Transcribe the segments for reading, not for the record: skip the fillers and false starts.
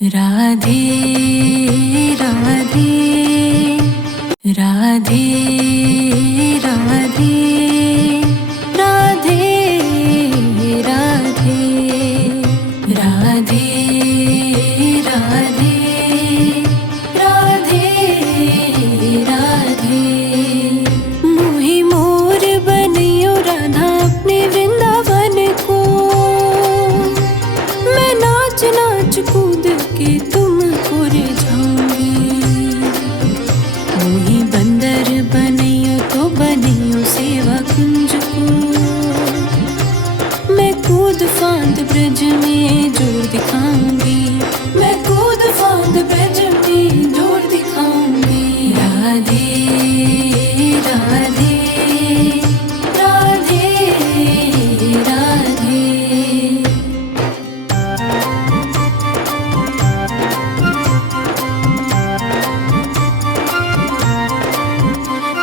राधे राधे राधे राधे राधे राधे राधे राधे राधे राधे मोहि मोर बनियो राधा अपने वृंदावन को। मैं नाच नाच कूद के तुमको रिझाऊंगी। मोहि बंदर बनियो तो बनियो सेवा कुंज को। मैं कूद फांद ब्रज में जोर दिखाऊंगी। मैं कूद फांद ब्रज में जोर दिखाऊंगी। राधे राधे राधे राधे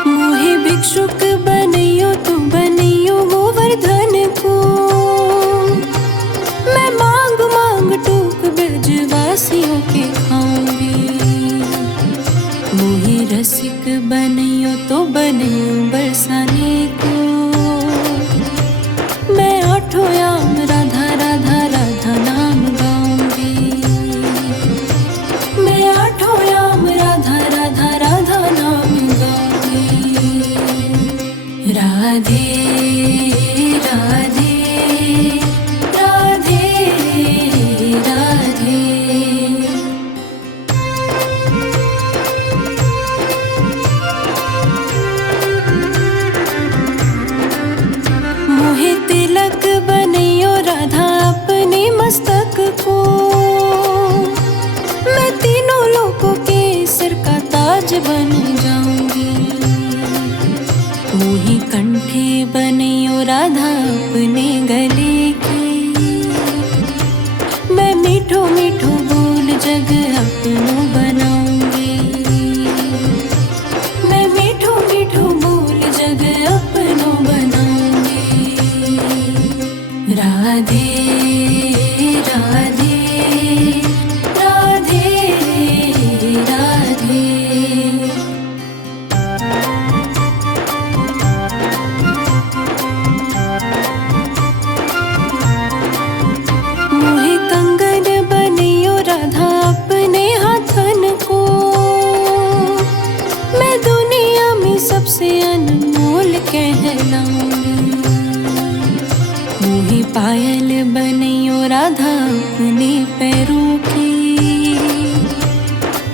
मोहि भिक्षुक बनियो तुम बनियो गोवर्धन को। मैं मांग मांग टूक ब्रजवासियों के खाऊंगी। मोहि रसिक बनियो तो बनियो बरसाने को। मैं आठों याम राधा राधा राधा नाम गाऊंगी। मैं आठों याम राधा राधा राधा नाम गाऊंगी। राधे राधे राधे राधे मोहि तिलक बनियो राधा अपने मस्तक को। मैं तीनों लोकों के सिर का ताज बन जाऊंगी। मोहि कंठे बनियो राधा अपने गले की। मैं मीठो मीठो बोल जग अपनो बनाऊंगी। मैं मीठो मीठो बोल जग अपनो बनाऊंगी। राधे राधे राधे राधे मोहि कंगन बनियो राधा अपने हाथन को। मैं दुनिया में सबसे अनमोल कहलाऊंगी। मोहि पायल बनियो राधा अपने पैरों की।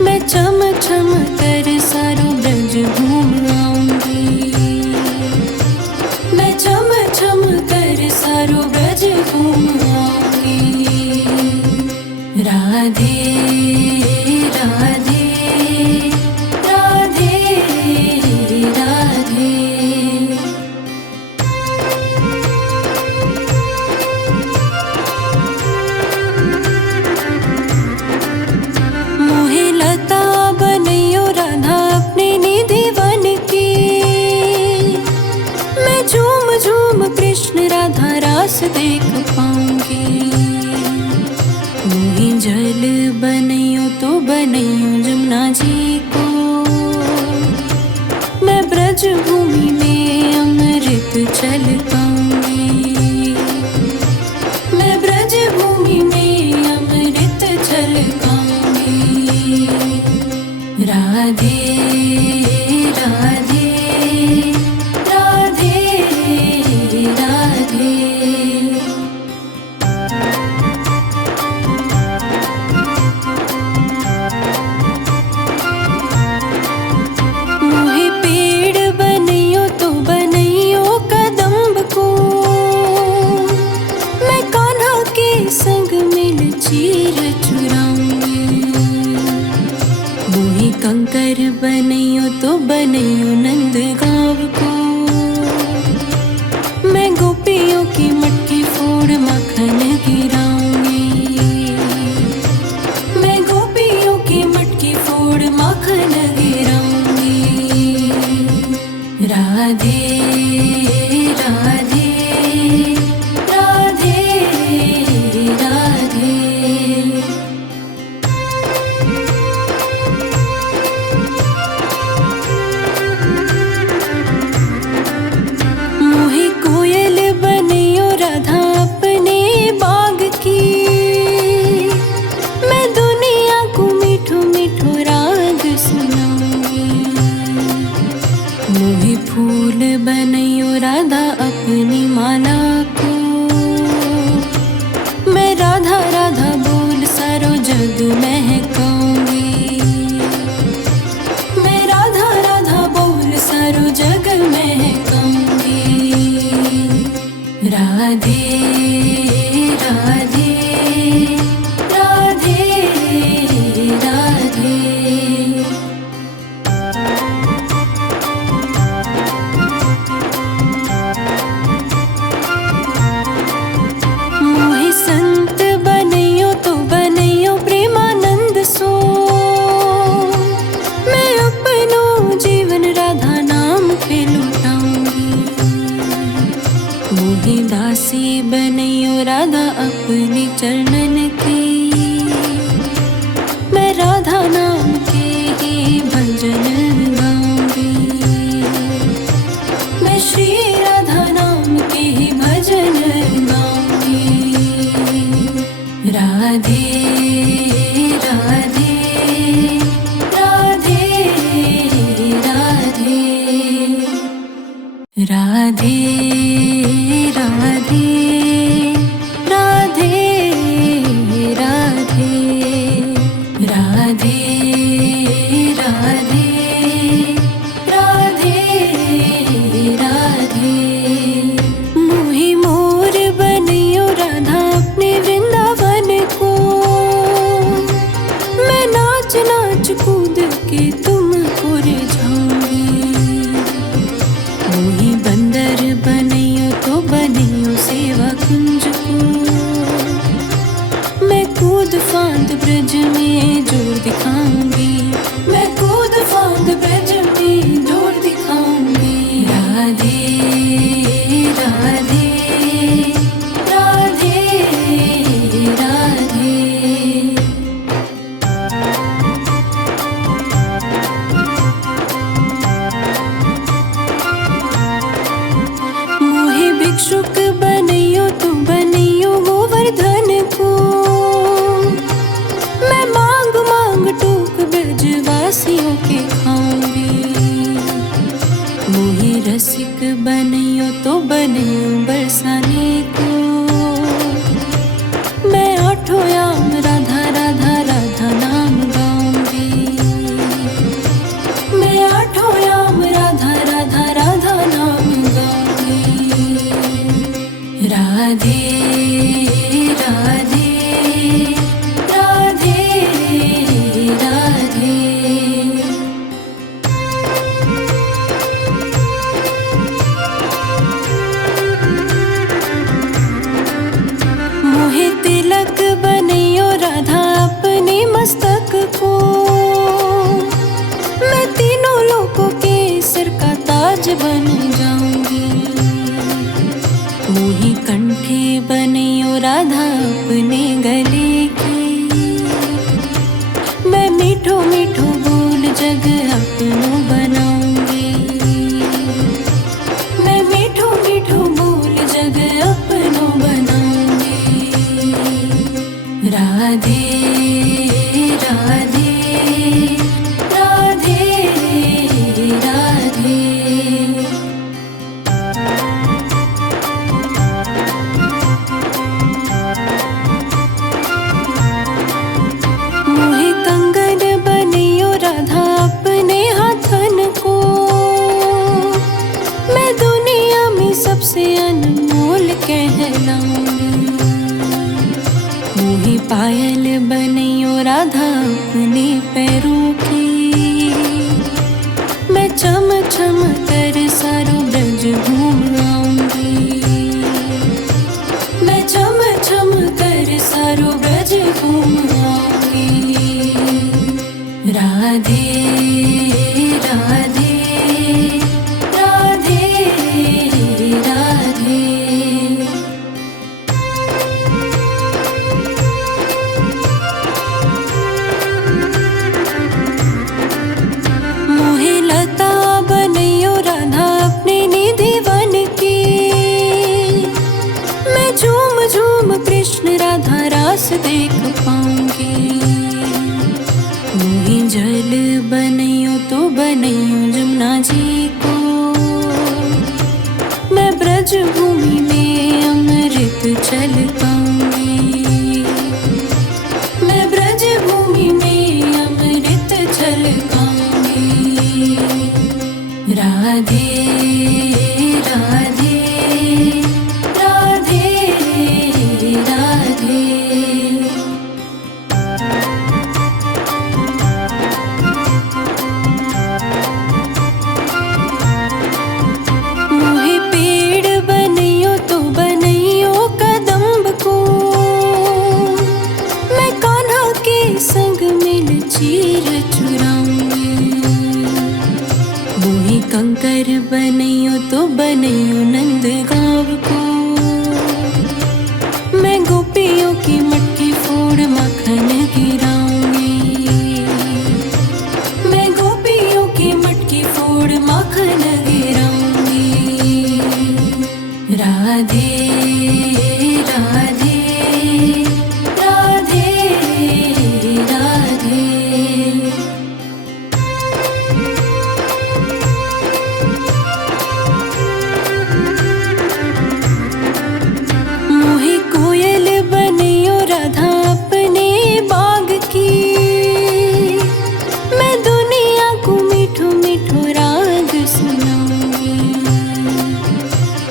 मैं चम चम कर सारो ब्रज घूम आऊंगी। मैं चम चम कर सारो ब्रज घूम आऊंगी। राधे राधे राधे राधे मोहि लता बनियो राधा अपने निधि वन की। मैं झूम झूम कृष्ण राधा रास देख पाऊंगी। मोहि जल बनियो तो बनियो जमुना जी को। मैं ब्रज भूमि में अमृत चल पाऊंगी। मैं ब्रज भूमि में अमृत चल पाऊंगी। राधे राधे राधे राधे मोहि पेड़ बनियो तो बनियो कदम्ब को। मैं कान्हा के संग मिल चीर चुराऊंगी। मोहि कंकर बनियो तो बनियो नंद गाँव को। मैं गोपियों की मटकी फोड़ मक्खन गिराऊंगी। मैं गोपियों की मटकी फोड़ मक्खन गिराऊंगी। राधे राधे राधे राधे जग महकाऊंगी। मैं राधा राधा बोल सारो जग महकाऊंगी। राधे राधे राधे राधे। मोहे संत बनैयो तो बनैयो प्रेमानंद सो। मैं अपनो जीवन राधा नाम पे लुटाऊंगी। मोहे दासी बनैयो राधा अपने चरणन की। मैं राधा नाम के ही भजन गाऊंगी। मैं श्री राधा नाम के ही भजन गाऊंगी। राधे राधे राधे राधे राधे राधे राधे राधे राधे राधे राधे राधे। मोहे मोर बनैयो राधा अपने वृंदावन को। मैं नाच नाच कूद के तुमको रिझाऊंगी। मोहे बंदर बनैयो तो बनैयो सेवा कुंज को। मैं कूद फांद ब्रज में जोर दिखाऊंगी। मैं कूद फांद ब्रज में जोर दिखाऊंगी। राधे राधे राधे राधे। मोहे भिक्षुक बनैयो तो बनैयो गोवर्धन को। मैं मांग मांग टूक ब्रजवासियों के खाऊंगी। मोहे रसिक बनैयो तो बनैयो बरसाने को। मैं आठों याम राधा राधा राधा नाम गाऊंगी। मैं आठों याम राधा राधा राधा नाम गाऊंगी। राधे राधे राधे राधे। मोहे तिलक बनैयो राधा अपने मस्तक को। मैं तीनों लोकों के सिर का ताज बन जाऊंगी। मोहे कंठे बनैयो राधा अपने गले की। मैं मीठो मीठो बोल जग अपनो बनाऊंगी। मैं मीठो मीठो बोल जग अपनो बनाऊंगी। राधे राधे राधे राधे। मोहे कंगन बनैयो राधा अपने हाथन को। मैं दुनिया में सबसे अनमोल कहलाऊंगी। मोहे पायल बनैयो राधा अपने पैरों की। मैं चम चम कर सारो ब्रज घूम आऊंगी। मैं चम चम कर सारो ब्रज घूम आऊंगी। राधे राधे राधे राधे। मोहे लता बनैयो राधा अपने निधि वन की। मैं झूम झूम कृष्ण राधा रास देख पाऊंगी। मोहे जल बनैयो तो बनैयो जमुना जी को। मैं ब्रज भूमि में अमृत छलकाऊंगी। मैं ब्रज चीर चुराऊंगी। मोहे कंकर बनैयो तो बनैयो नंद गाँव को, मैं गोपियों की मटकी फोड़ माखन गिराऊंगी। मैं गोपियों की मटकी फोड़ माखन गिराऊंगी। राधे राधे राधे राधे। मोहे कोयल बनैयो राधा अपने बाग की, मैं दुनिया को मीठो मीठो राग सुनाऊंगी।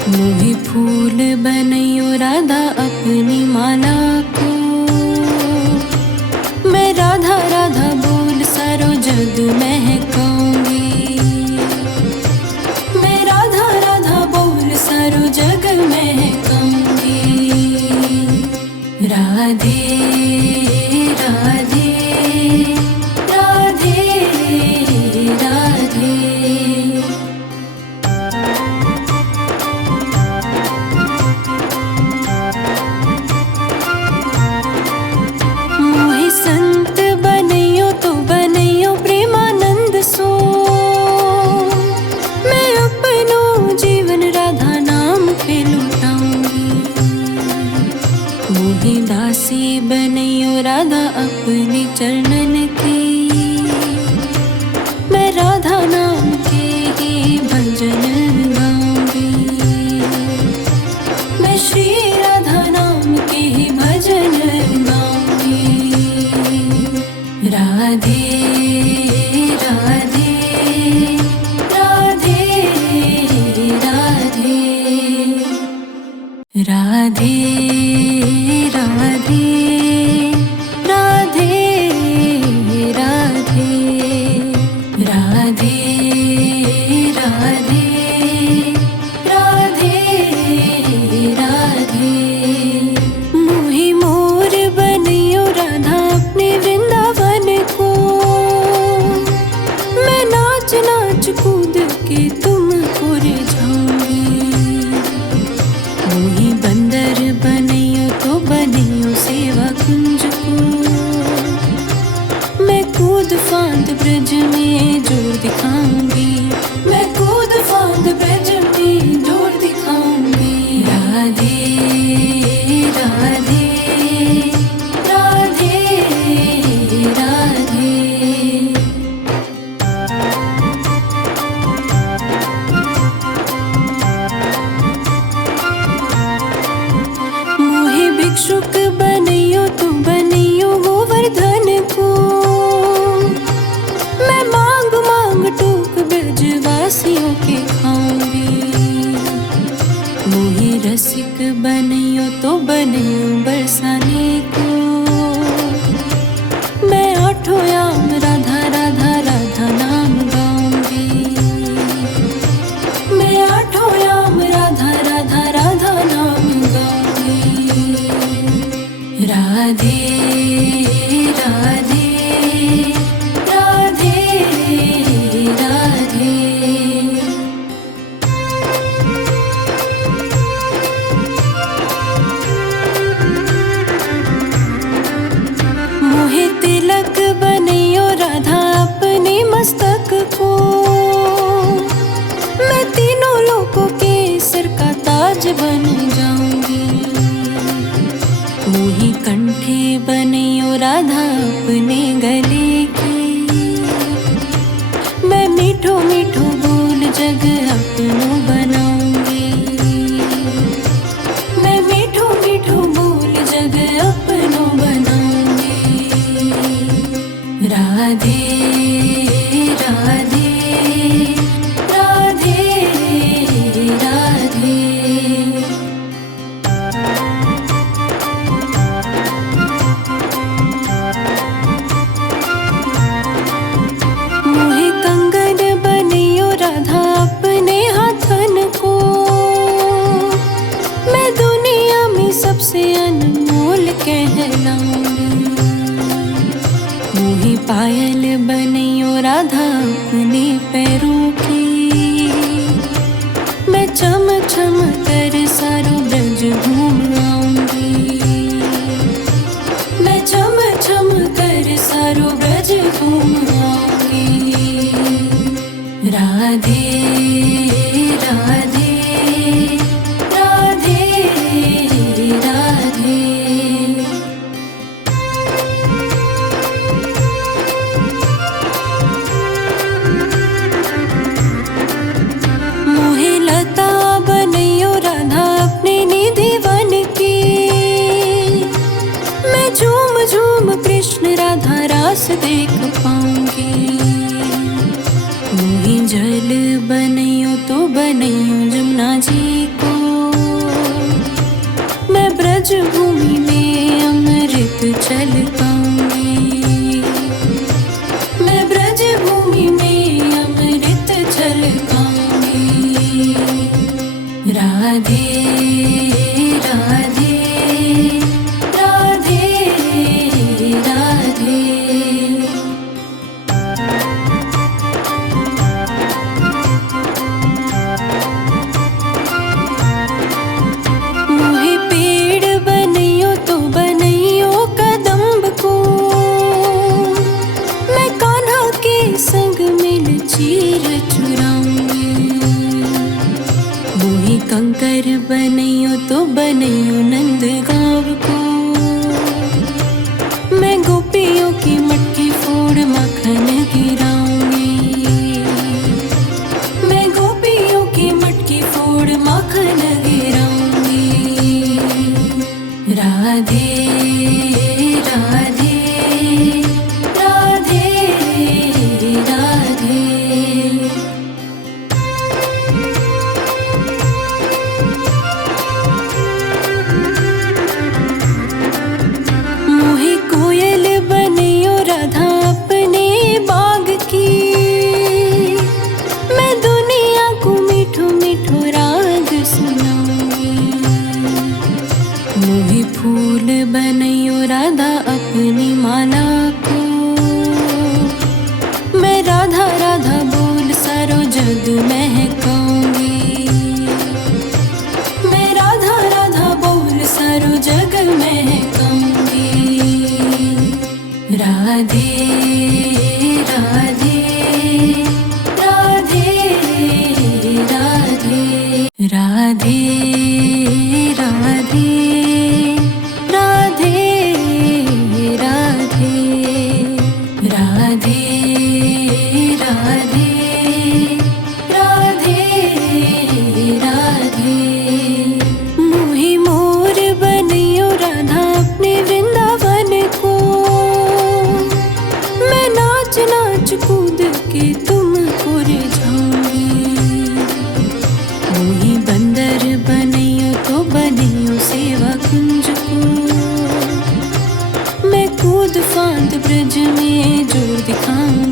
मोहे फूल बनैयो राधा अपनी माला को, मैं राधा राधा बोल सारो जग महकाऊंगी। मैं राधा राधा बोल सारो जग महकाऊंगी। राधे राधे राधे राधे। मोहे संत बनैयो तो बनैयो प्रेमानंद सो, मैं अपनो जीवन राधा नाम पे लुटाऊंगी। मोहे दासी बनैयो राधा अपने चरणन की, मैं राधा नाम के ही भजन गाऊंगी। मैं श्री राधा नाम के ही भजन गाऊंगी। राधे राधे राधे राधे राधे राधे राधे राधे राधे राधे राधे राधे। मोहे मोर बनैयो राधा अपने वृंदावन को, मैं नाच नाच कूद के तुमको रिझाऊंगी। मोहे बंदर बनैयो तो बनैयो सेवा कुंज को, मैं कूद फांद ब्रज में जोर दिखाऊंगी। मैं कूद फांद ब्रज में जोर दिखाऊंगी। राधे राधे राधे राधे। मोहे भिक्षुक बनैयो तो बनैयो गोवर्धन को, मैं मांग मांग टूक ब्रजवासियों के खाऊंगी। मोहे रसिक बनैयो तो बनैयो बरसाने को, मैं आठों याम राधा राधा राधा नाम गाऊंगी। मैं आठों याम राधा राधा राधा नाम गाऊंगी। राधे राधे राधे राधे। मोहे तिलक बनैयो राधा अपने मस्तक को, मैं तीनों लोकों के सिर का ताज बन जाऊंगी। मोहे कंठे बनैयो राधा अपने गले की, मैं मीठो मीठो बोल जग अपनो बनाऊंगी। मैं मीठो मीठो बोल जग अपनो बनाऊंगी। राधे राधे राधे राधे। मोहे कंगन बनैयो राधा अपने हाथन को, मैं दुनिया में सबसे अनमोल कहलाऊंगी। मोही पायल बनैयो राधा अपने पैरों की। मैं चम चम कर सारो ब्रज घूम आऊंगी। मैं चम चम कर सारो ब्रज घूम आऊंगी। राधे राधे राधे राधे। मोहे लता बनैयो राधा अपने निधि वन की। मैं झूम झूम कृष्ण राधा रास देख पाऊंगी। मोही जल बनैयो तो बनैयो जमुना जी को। मैं ब्रज भूमि में अमृत छलकाऊंगी। मैं ब्रज भूमि में अमृत छलकाऊंगी। राधे राधे राधे राधे। मोहे पेड़ बनैयो तो बनैयो कदम्ब को। मैं कान्हा के संग मिल चीर चुराऊंगी। मोहे कंकर बनैयो तो बनैयो नंद गाँव को। मैं गोपियों की मटकी फोड़ माखन गिराऊंगी। मैं गोपियों की मटकी फोड़ माखन गिराऊंगी। राधे राधे राधे राधे। मोहे कोयल बनैयो राधा अपने बाग की। मैं दुनिया को मीठो मीठो राग सुनाऊंगी। मोहे फूल बनैयो राधा अपनी माला को। मैं राधा राधा बोल सारो जग महकाऊंगी। मैं राधा राधा बोल सारो जग महकाऊंगी। राधे राधे राधे राधे राधे राधे राधे राधे राधे राधे राधे राधे। मोहे मोर बनैयो राधा अपने वृंदावन को। मैं नाच नाच कूद के तुमको रिझाऊंगी। मोही बंदर बनैयो तो बनैयो सेवा कुंज को। मैं कूद फांद ब्रज में जोर दिखाऊंगी।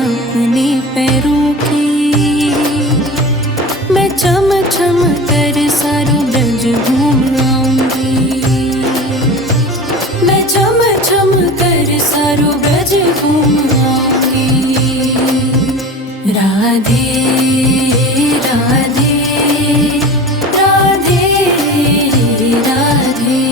अपने पैरों की। मैं चम चम कर सारो ब्रज घूम आऊंगी। मैं चम चम कर सारो ब्रज घूम आऊंगी। राधे राधे राधे राधे।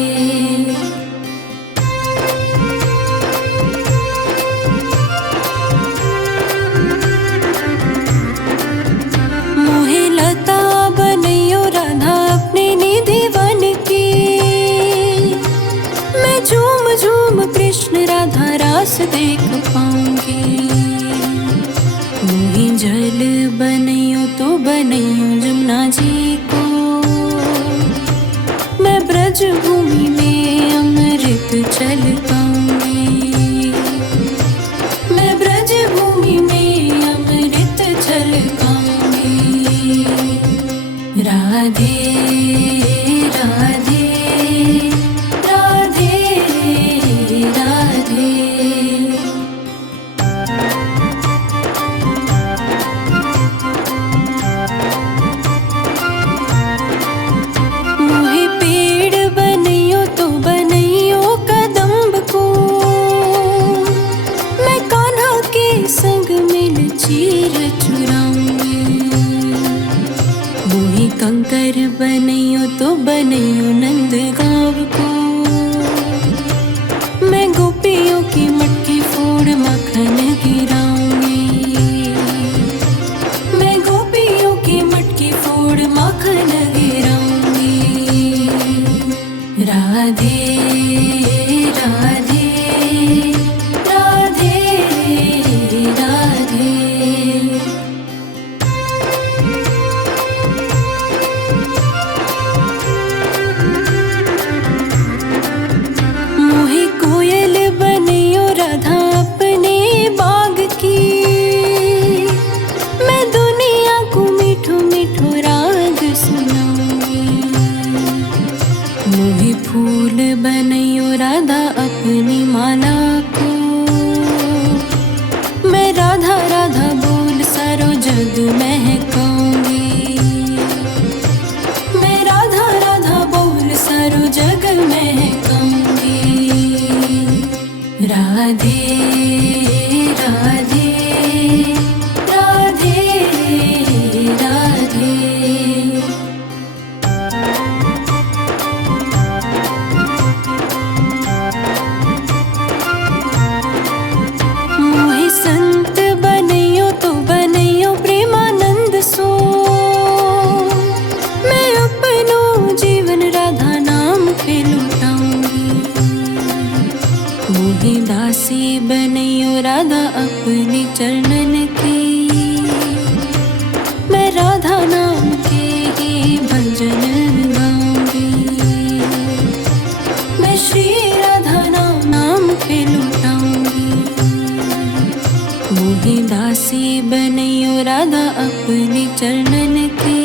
मोहे लता बनैयो राधा अपने निधि बन के। मैं झूम झूम कृष्ण राधा रास देख पाऊंगी। मोहे जल बनैयो तो बनैयो जमुना जी को। मैं ब्रज भूमि में अमृत छलकाऊंगी। मैं ब्रज भूमि में अमृत छलकाऊंगी। राधे राधे राधे राधे। मोहे पेड़ बनैयो तो बनैयो कदम्ब को। मैं कान्हा के संग मिल चीर चुराऊंगी। मोहे कंकर बनैयो तो बनैयो नंद गाँव को। मैं गोपियों की मटकी फोड़ माखन गिराऊंगी। मैं गोपियों की मटकी फोड़ माखन गिराऊंगी। राधे राधे राधे राधे। मोहे कोयल बनैयो राधा अपने बाग की। मैं दुनिया को मीठो मीठो राग सुनाऊंगी। मोहे फूल बनैयो राधा अपनी माला को। मैं राधा राधा बोल सारो जग महकाऊंगी। मैं राधा राधा बोल सारो जग महकाऊंगी। राधे राधे राधे राधे। मोहे संत बनैयो तो बनैयो प्रेमानंद सो। मैं अपनो जीवन राधा नाम पे लुटाऊंगी। मोहे दासी बनैयो राधा अपने चरणन की। मैं राधा नाम के ही भजन गाऊंगी। मैं श्री राधा नाम पे लुटाऊंगी। मोहे दासी बनैयो राधा अपने चरणन की।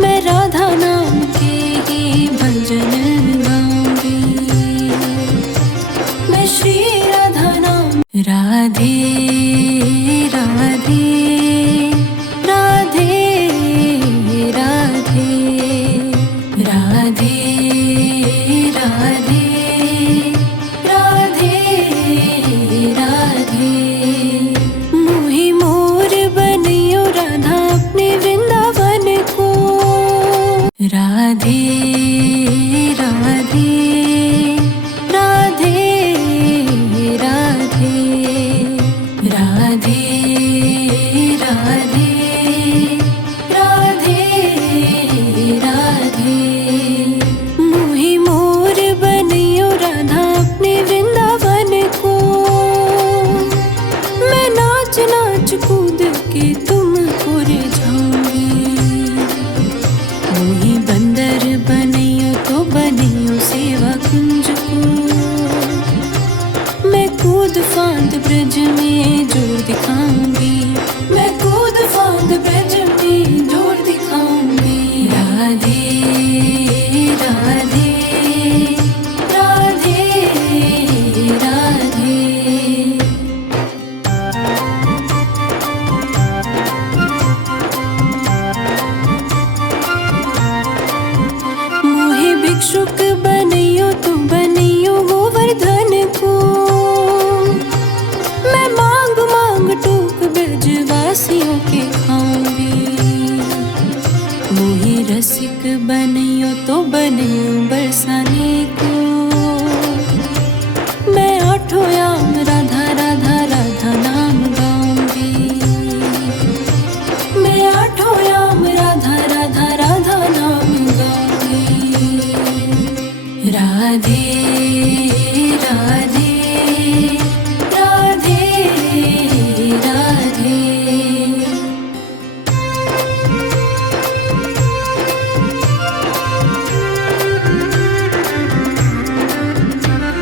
मैं राधा नाम के ही भजन गाऊंगी। मैं श्री राधा नाम। राधे राधे राधे राधे राधे राधे राधे राधे। मोहे मोर बनैयो राधा अपने वृंदावन को। राधे राधे राधे राधे राधे राधे राधे राधे। मोहे मोर बनैयो राधा अपने वृंदावन को। मैं नाच नाच कूद के तुमको रिझाऊंगी। मोहे बंदर बनैयो तो बनैयो सेवा कुंज को। मैं कूद फांद ब्रज में जोर दिखाऊं। बनैयो तो बनैयो बरसाने को। मैं आठों याम राधा राधा राधा नाम गाऊंगी। मैं आठों याम राधा राधा राधा नाम गाऊंगी। राधे राधे राधे राधे।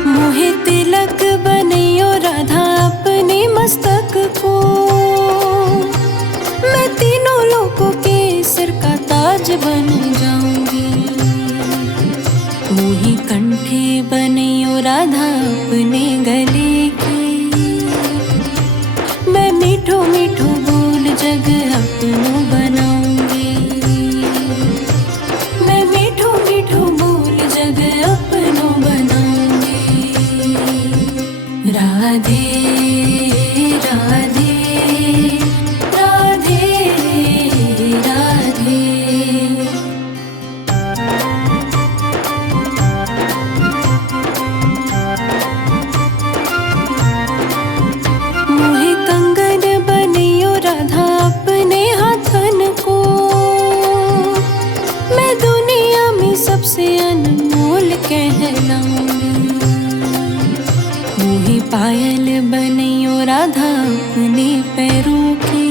मोहे तिलक बनैयो राधा अपने मस्तक को। मैं तीनों लोगों के सिर का ताज बन जाऊंगी। मोहे कंठे बनैयो राधा अपने गले की। मैं मीठो मीठो बोल जग अपनो बनाऊंगी। मैं मीठो मीठो बोल जग अपनो बनाऊंगी। राधे राधे राधे राधे। मोहे कंगन बनैयो राधा अपने हाथन को। मैं दुनिया में सबसे अनमोल कहलाऊंगी। मोहे पायल बनैयो राधा अपने पैरों की।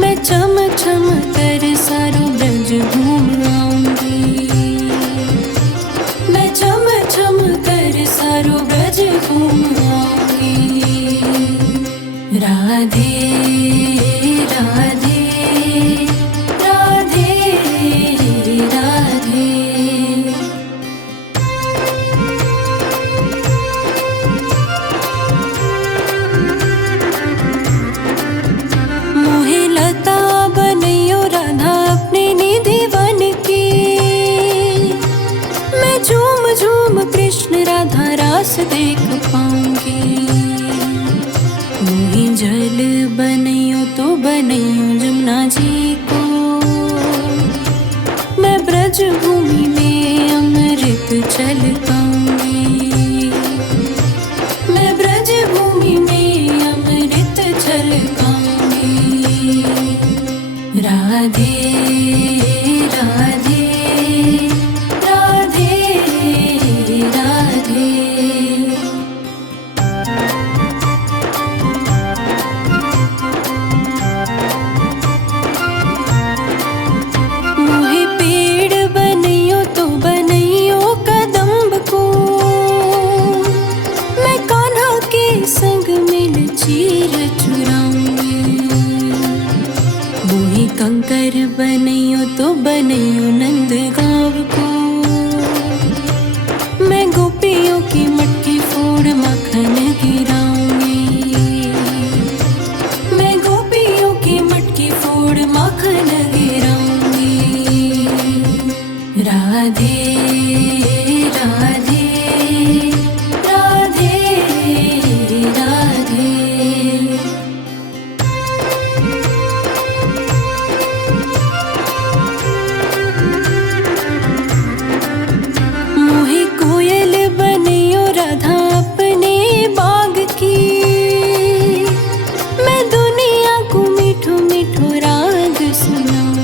मैं चम चम कर सारो ब्रज घूम आऊंगी। मैं चम चम कर सारो ब्रज घूम आऊंगी। राधे राधे राधे राधे। मोहे लता बनैयो राधा अपने निधि वन की। मैं झूम झूम कृष्ण राधा रास देख पाऊंगी। मोहे जल बनैयो तो बनैयो जमुना जी को। मैं ब्रज भूमि में अमृत छलकाऊंगी। मैं ब्रज भूमि में अमृत छलकाऊंगी। राधे राधे राधे राधे। मोहे पेड़ बनैयो तो बनैयो कदम्ब को। मैं कान्हा के संग मिल चीर चुराऊंगी। मोहे कंकर बनैयो तो बनैयो नंद गाँव को। मैं गोपियों की मटकी फोड़ माखन गिराऊंगी। मैं गोपियों की मटकी फोड़ माखन गिराऊंगी। राधे राधे राधे राधे। मोहे कोयल बनैयो राधा अपने बाग की। मैं दुनिया को मीठो मीठो राग सुनाऊं।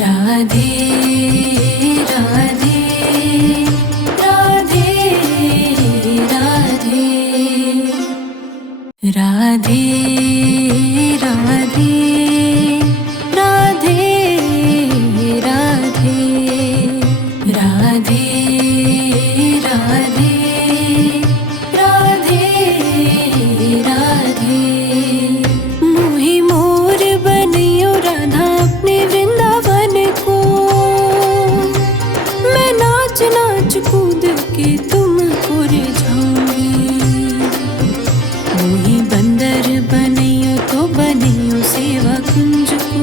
राधे राधे राधे राधे राधे राधे राधे राधे राधे राधे राधे राधे मोहि मोर बनियो राधा अपने वृंदावन को मैं नाच नाच कूद के तुमको रिझाऊंगी मोहि बंदर बनियो तो बनियो सेवा कुंज को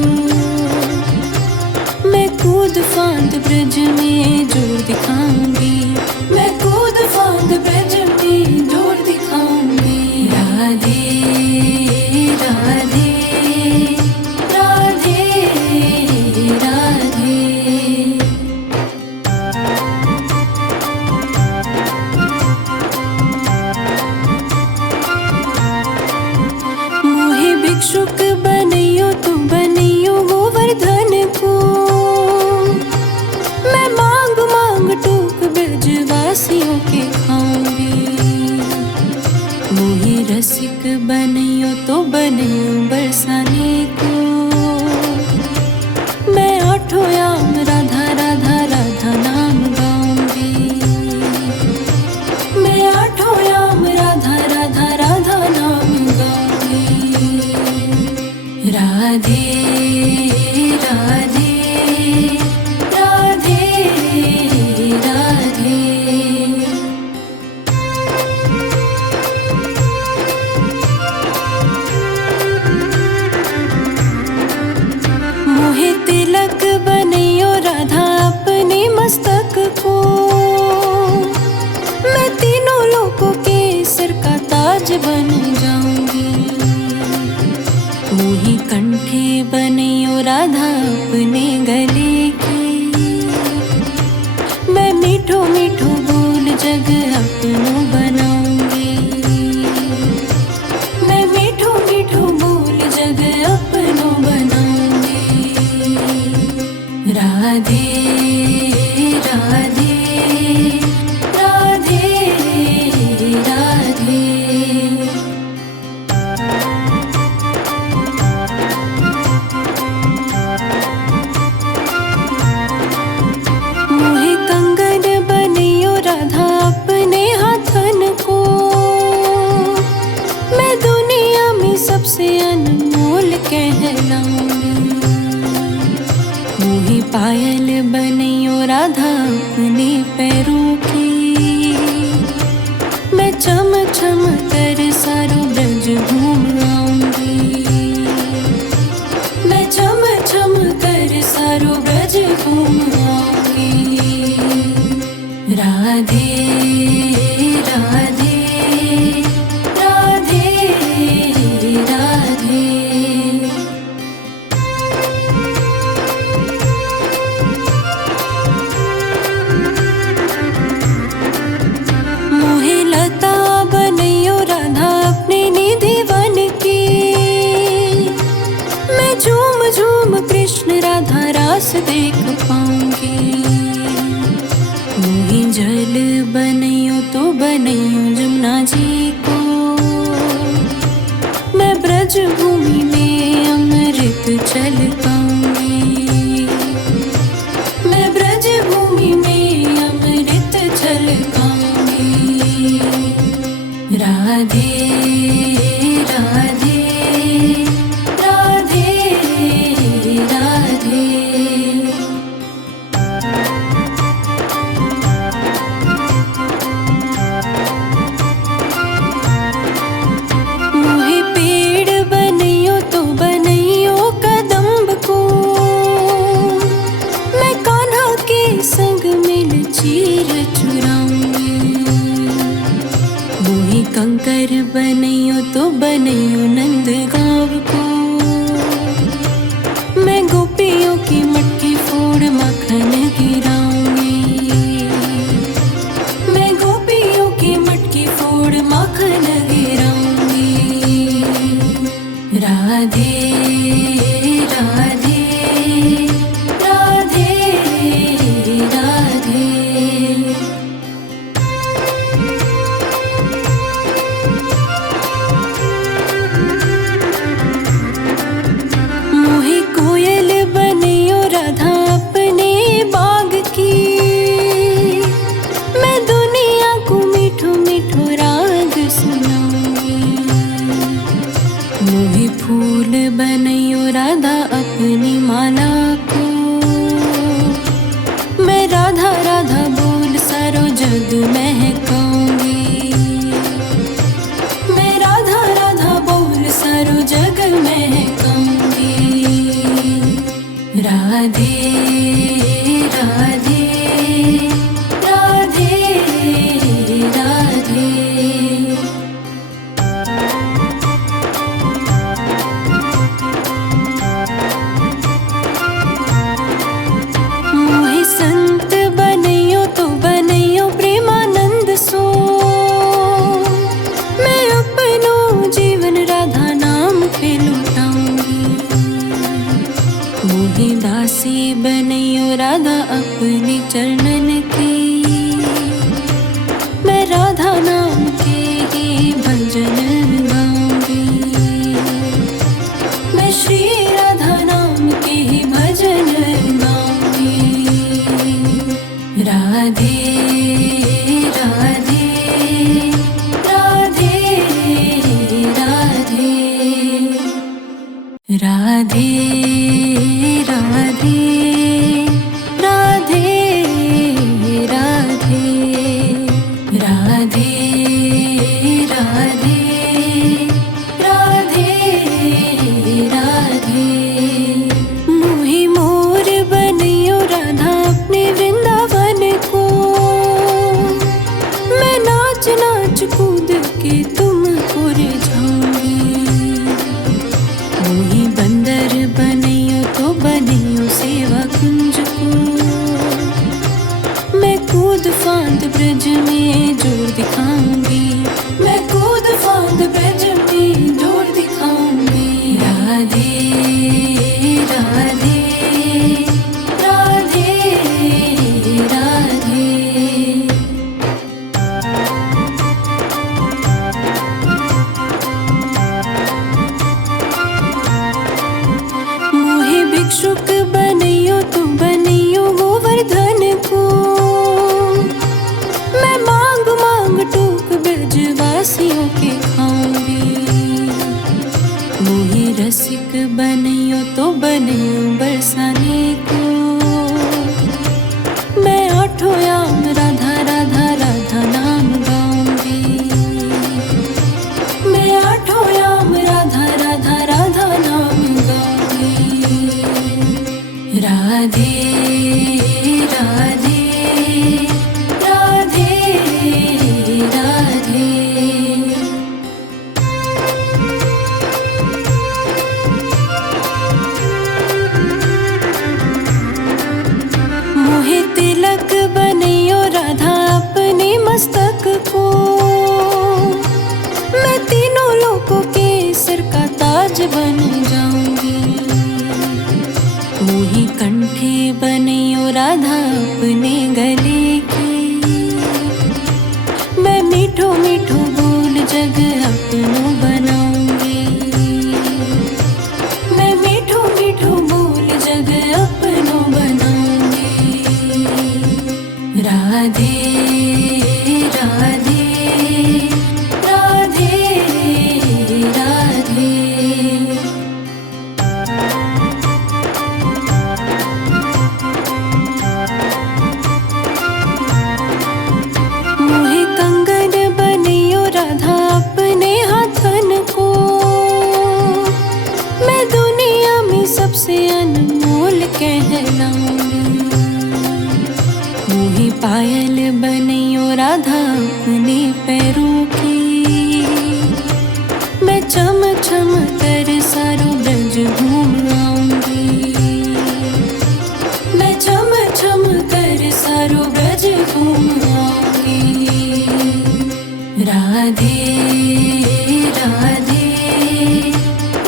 मैं कूद फांद ब्रज में जोर दिखाऊंगी मैं कूद फांद ब्रज में जोर दिखाऊंगी राधे राधे राधे राधे मोहे भिक्षुक बनियो तुम बनियो गोवर्धन को मैं मांग मांग टूक ब्रजवासियों के खाऊंगी मोहे रसिक बनियो तो बनियो बरसाने को मैं आठों याम राधा राधा राधा नाम गाऊंगी मैं आठों याम राधा राधा राधा नाम गाऊंगी राधे राधे राधे राधे मोहे तिलक बनियो राधा अपने मस्तक को मैं तीनों लोकों के सिर का ताज बन जाऊंगी मोहि कंठे बनियो राधा अपने गले की मैं मीठो मीठो बोल जग अपनो बनाऊंगी मैं मीठो मीठो बोल जग अपनो बनाऊंगी राधे राधे राधे राधे मोहे कंगन बनियो राधा अपने हाथन को मैं दुनिया में सबसे अनमोल कहलाऊंगी मोहे पायल बनियो राधा अपने पैरों की मैं चम चम कर सारो ब्रज घूम आऊंगी मैं चम चम कर सारो ब्रज घूम आऊंगी राधे राधे राधे राधे मोहे लता बनियो राधा अपने निधि वन की मैं झूम झूम कृष्ण राधा रास देख पाऊंगी मोहि जल बनियो तो बनियो जमुना जी को मैं ब्रज भूमि में अमृत छल पाऊंगी मैं ब्रज भूमि में अमृत छल पाऊंगी राधे राधे राधे राधे मोहे पेड़ बनियो तो बनियो कदम्ब को मैं कान्हा के संग मिल चीर चुराऊंगी मोहे कंकर बनियो तो बनियो नंद गाँव को मैं गोपियों की मटकी फोड़ माखन गिराऊंगी मैं गोपियों की मटकी फोड़ माखन गिराऊंगी राधे राधे राधे महकाऊंगी। मैं राधा राधा बोल सारो जग महकाऊंगी। राधे राधे राधे राधे। मोहे संत बनैयो तो बनैयो प्रेमानंद सो। मैं अपनो जीवन राधा नाम पे लुटाऊंगी। मोहे दासी बनैयो राधा अपने चरणन की। मैं राधा नाम के ही भजन गाऊंगी। मैं श्री राधा नाम के ही भजन गाऊंगी। राधे राधे राधे राधे राधे राधे राधे राधे राधे राधे राधे राधे। मोहे मोर बनैयो राधा अपने वृंदावन को। मैं नाच नाच कूद के तुमको रिझाऊंगी। मोहे बंदर बनैयो तो बनैयो सेवा कुंज को। मैं कूद फांद ब्रज में जोर दिखाऊंगी। मैं कूद फांद ब्रज में जोर दिखाऊंगी। राधे राधे राधे राधे। मोहे भिक्षुक बनैयो तो बनैयो गोवर्धन को। मैं मांग मांग टूक ब्रजवासियों के खाऊंगी। मोहे रसिक बनैयो तो बनैयो बरसाने को। मैं आठों याम राधा राधा राधा नाम गाऊंगी। मैं आठों याम राधा राधा राधा नाम गाऊंगी। राधे राधे राधे राधे। मोहे तिलक बनैयो राधा अपने मस्तक को। मैं तीनों लोकों के सिर का ताज बन जाऊंगी। मोहे कंठे बनैयो राधा अपने गले की। मैं मीठो मीठो बोल जग अपनो बनाऊंगी। मैं मीठो मीठो बोल जग अपनो बनाऊंगी। राधे राधे राधे राधे। मोहे कंगन बनैयो राधा अपने हाथन को। मैं दुनिया में सबसे अनमोल कहलाऊंगी। मोहे पायल बनैयो राधा अपने पैरों की। मैं चम चम कर सारो ब्रज घूम आऊंगी। मैं चम चम कर सारो ब्रज घूम आऊंगी। राधे राधे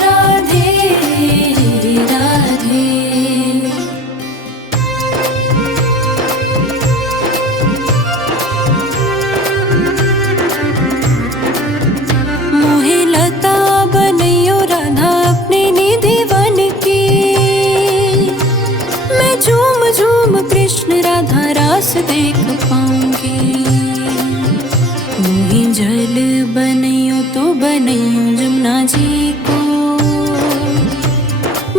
राधे राधे। मोहे लता बनैयो राधा अपने निधि वन की। मैं झूम झूम कृष्ण राधा रास देख पाऊंगी। मोहे जल बनैयो तो बनैयो जमुना जी को।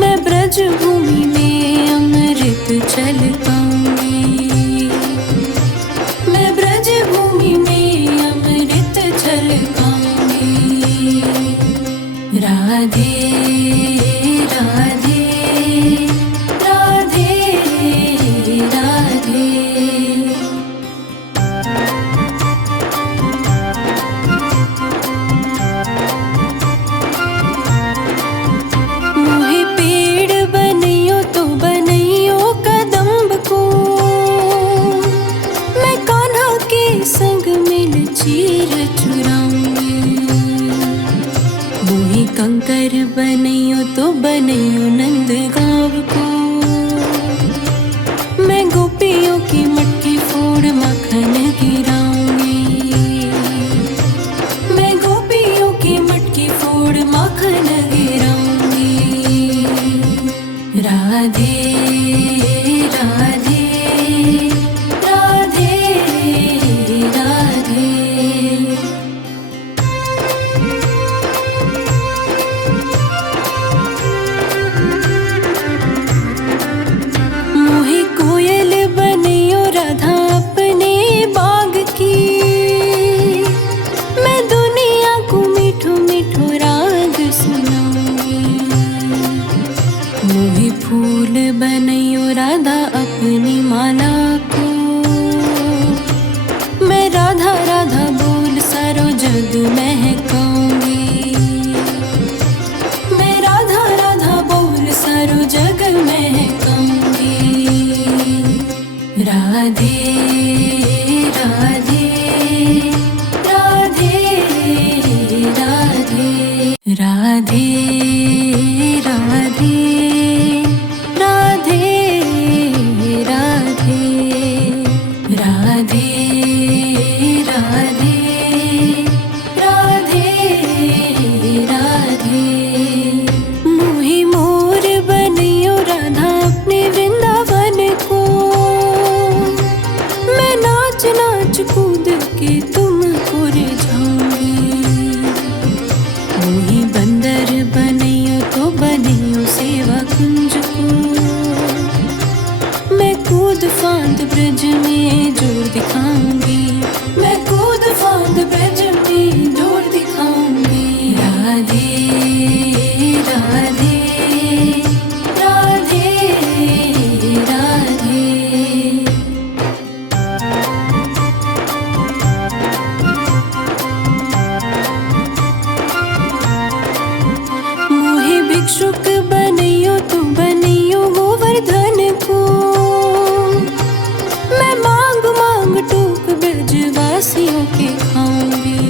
मैं ब्रज भूमि में अमृत छलकाऊंगी। मैं ब्रज भूमि राधे। मोहे पेड़ बनइयो तो बनइयो कदम्ब को, मैं कान्हा के संग मिल चीर चुराऊंगी। मोहे कंकर बनइयो तो बनइयो नंद गाँव को, मैं गोपियों की मटकी फोड़ माखन गिराऊंगी। मैं गोपियों की मटकी फोड़ माखन गिराऊंगी। राधे राधे राधे राधे। मोहे कोयल बनइयो राधा अपने बाग की, मैं दुनिया को मीठो मीठो राग सुनाऊंगी। मोहे फूल बनइयो राधा अपनी माला को, मैं राधा राधा बोल सारो जग महकाऊंगी। मैं राधा राधा बोल सारो जग महकाऊंगी। राधे राधे राधे राधे राधे राधे राधे राधे राधे राधे राधे राधे। मोहे मोर बनइयो राधा अपने वृंदावन को, मैं नाच नाच कूद के तुमको रिझाऊंगी। मोहे बंदर बनइयो तो बनइयो सेवा कुंज को, मैं कूद फांद ब्रज में जोर दिखाऊंगी। मैं कूद फांद ब्रज में जोर दिखाऊंगी। राधे राधे राधे राधे। मोहे भिक्षुक बनइयो तो बनइयो गोवर्धन को, मैं मांग मांग टूक ब्रजवासियों के खाऊंगी।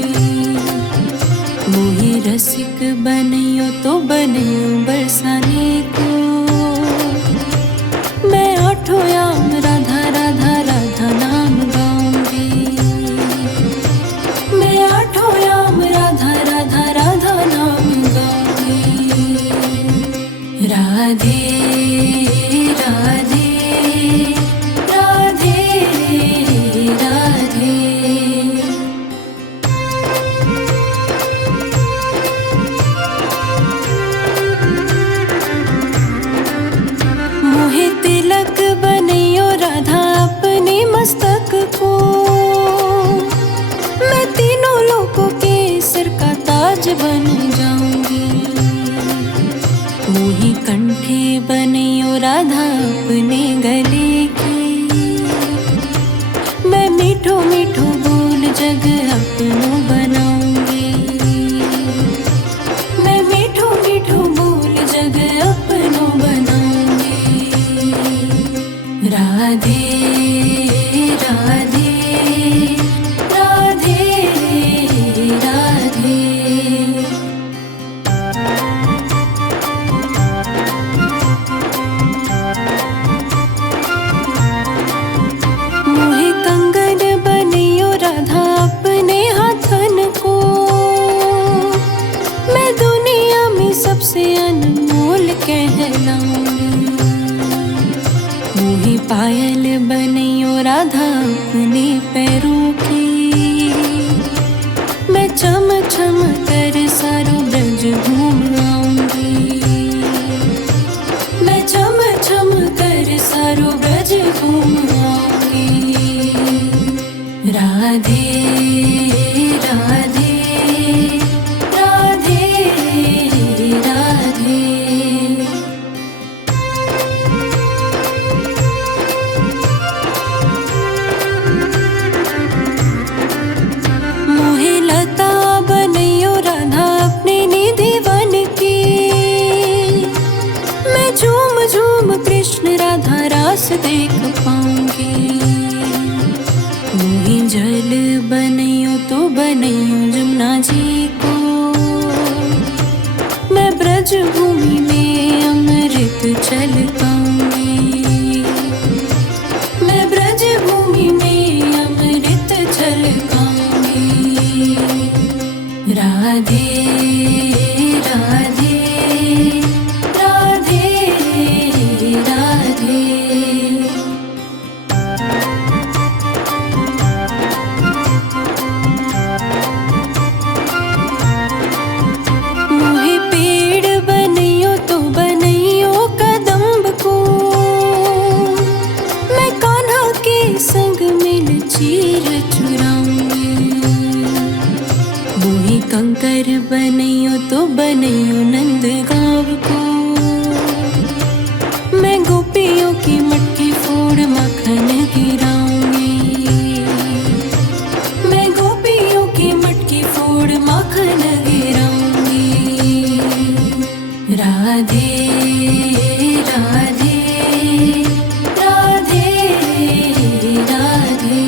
मोहे रसिक बनइयो तो बनइयो बरसाने को, मैं आठों याम राधा राधा राधा नाम गाऊंगी। मैं आठों याम राधा राधा राधा नाम गाऊंगी। राधे राधे राधे राधे। मोहे तिलक बनइयो राधा अपने मस्तक को, मैं तीनों लोकों के सिर का ताज बन जाऊंगी। मोहे कंठे बनइयो राधा अपने गले की, मैं मीठो मीठो बोल जग अपनो बनाऊंगी। मैं मीठो मीठो बोल जग अपनो बनाऊंगी। राधे राधे राधे राधे। मोहे कंगन बनइयो राधा अपने हाथन को, मैं दुनिया में सबसे अनमोल कहलाऊंगी। मोहे पायल बनइयो राधा अपने पैरों की, मैं चम चम कर सारो ब्रज घूम आऊंगी। मैं चम चम कर सारो ब्रज घूम आऊंगी। राधे राधे राधे राधे। रास देख पाऊंगी। मोहि जल बनैयो तो बनैयो जमुना जी को, मैं ब्रज भूमि में अमृत छलकाऊंगी। मैं ब्रज भूमि में अमृत छलकाऊंगी। राधे राधे राधे राधे। मोहे पेड़ बनैयो तो बनैयो कदम्ब को, मैं कान्हा के संग मिल चीर चुराऊंगी। मोहे कंकर बनैयो तो बनैयो नंद गाँव को, मैं गोपियों की मटकी फोड़ मक्खन गिराऊंगी। मैं गोपियों की मटकी फोड़ मक्खन गिराऊंगी। राधे राधे राधे राधे।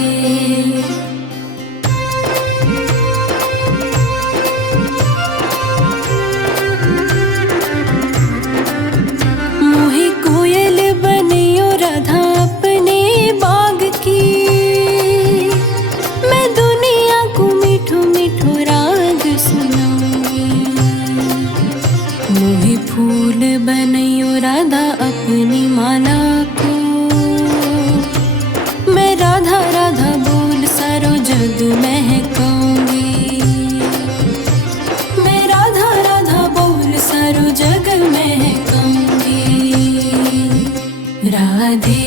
मोहे कोयल बनैयो राधा अपने बाग की, मैं दुनिया को मीठो मीठो राग सुनाऊंगी। मोहे फूल बनैयो राधा अपनी माला को, मैं राधा राधा बोल सारो जग महकाऊंगी। मैं राधा राधा बोल सारो जग महकाऊंगी। राधे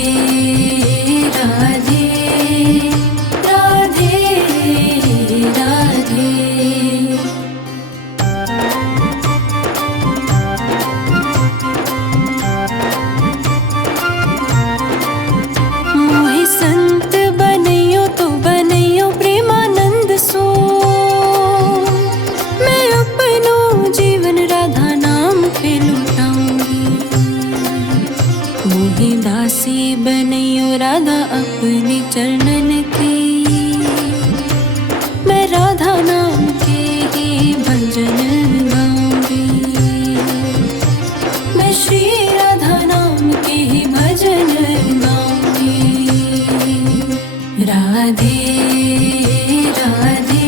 राधे राधे राधे। मोहे संत बनैयो तो बनैयो प्रेमानंद सो, मैं अपनो जीवन राधा नाम पे लुटाऊंगी। मोहे दासी बनैयो राधा अपने चरणन की, मैं राधा नाम के ही भजन गाऊंगी। मैं श्री राधा नाम के ही भजन गाऊंगी। राधे राधे